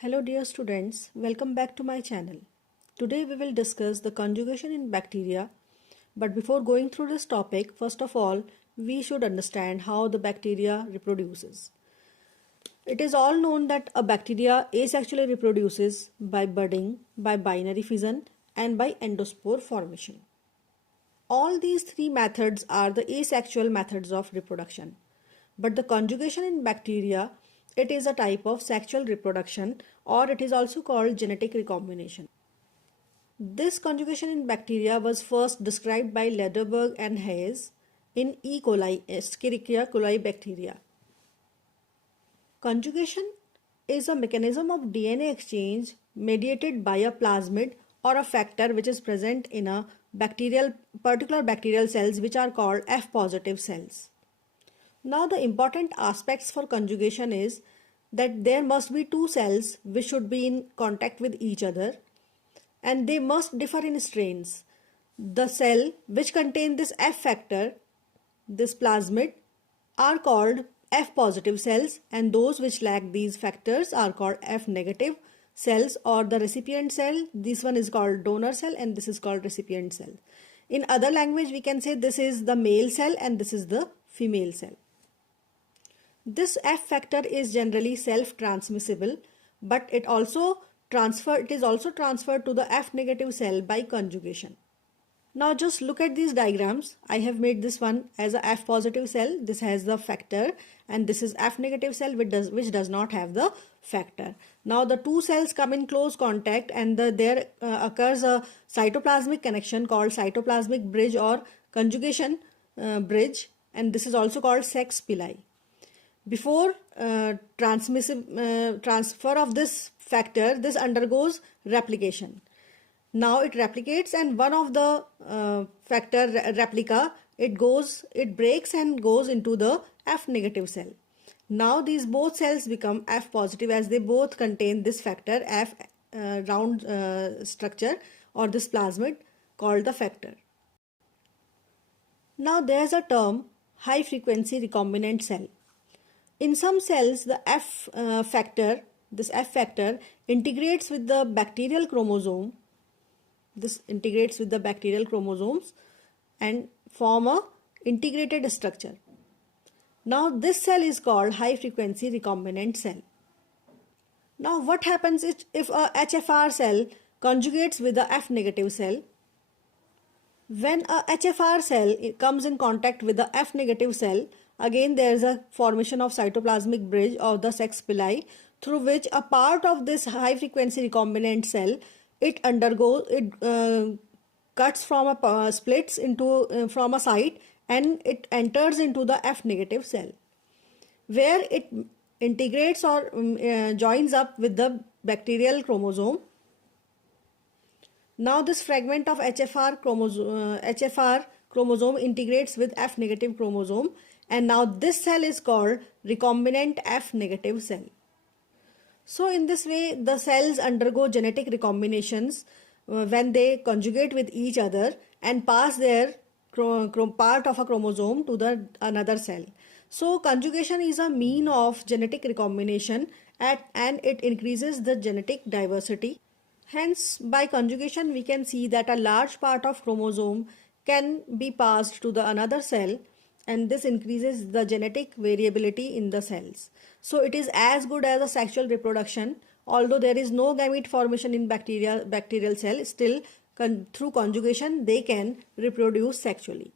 Hello dear students, welcome back to my channel. Today we will discuss the conjugation in bacteria. But before going through this topic, first of all, we should understand how the bacteria reproduces. It is all known that a bacteria asexually reproduces by budding, by binary fission and by endospore formation. All these three methods are the asexual methods of reproduction. But the conjugation in bacteria, it is a type of sexual reproduction, or it is also called genetic recombination. This conjugation in bacteria was first described by Lederberg and Hayes in E. coli, Escherichia coli bacteria. Conjugation is a mechanism of DNA exchange mediated by a plasmid or a factor which is present in a particular bacterial cells, which are called F positive cells. Now the important aspects for conjugation is that there must be two cells which should be in contact with each other, and they must differ in strains. The cell which contain this F factor, this plasmid, are called F positive cells, and those which lack these factors are called F negative cells, or the recipient cell. This one is called donor cell and this is called recipient cell. In other language we can say this is the male cell and this is the female cell. This F factor is generally self-transmissible, but it is also transferred to the F negative cell by conjugation. Now just look at these diagrams. I have made this one as a F positive cell. This has the factor, and this is F negative cell which does not have the factor. Now the two cells come in close contact, and there occurs a cytoplasmic connection called cytoplasmic bridge or conjugation bridge, and this is also called sex pili. Before transfer of this factor, this undergoes replication. Now it replicates, and one of the factor replica, it breaks and goes into the F negative cell. Now these both cells become F positive as they both contain this factor F round structure, or this plasmid called the factor. Now there is a term high frequency recombinant cell. In some cells, the this F factor integrates with the bacterial chromosome. This integrates with the bacterial chromosomes and form a integrated structure. Now this cell is called high frequency recombinant cell. Now what happens if a HFR cell conjugates with the F negative cell? When a HFR cell comes in contact with the F negative cell, again there is a formation of cytoplasmic bridge of the sex pili, through which a part of this high frequency recombinant cell cuts from splits into from a site, and it enters into the F negative cell, where it integrates or joins up with the bacterial chromosome. Now this fragment of HFR chromosome integrates with F negative chromosome, and now this cell is called recombinant F negative cell. So in this way the cells undergo genetic recombinations when they conjugate with each other and pass their part of a chromosome to another cell. So conjugation is a mean of genetic recombination and it increases the genetic diversity. Hence, by conjugation we can see that a large part of chromosome can be passed to the another cell, and this increases the genetic variability in the cells. So it is as good as a sexual reproduction. Although there is no gamete formation in bacterial cell, still through conjugation they can reproduce sexually.